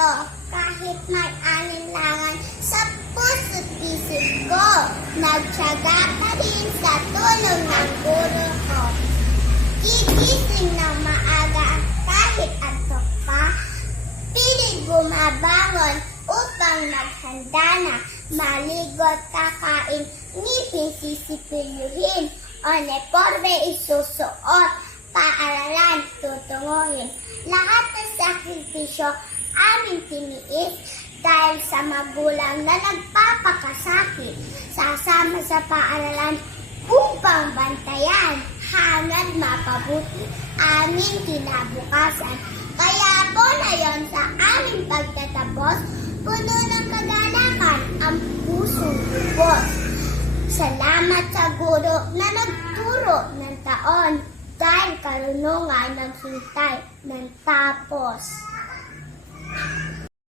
ito kahit may alinlangan sa puso't isip ko. Nagtiyaga pa rin sa tulong ng guro ko. Gigising ng maaga kahit antok pa. Pilit bumabangon upang maghanda na. Maligot kakain, ngipin sisipilyuhin. Uniforme isusuot, paaralan tutunguhin. Lahat ng sakripisyo aming tiniis dahil sa magulang na nagpapakasakit. Sasama sa paaralan upang bantayan, hangad mapabuti aming kinabukasan. Kaya po na yon sa aming pagtatapos, puno ng kagalakan ang pusong lubos. Salamat sa guro na nagturo ng taon dahil karunungan naghintay ng tapos.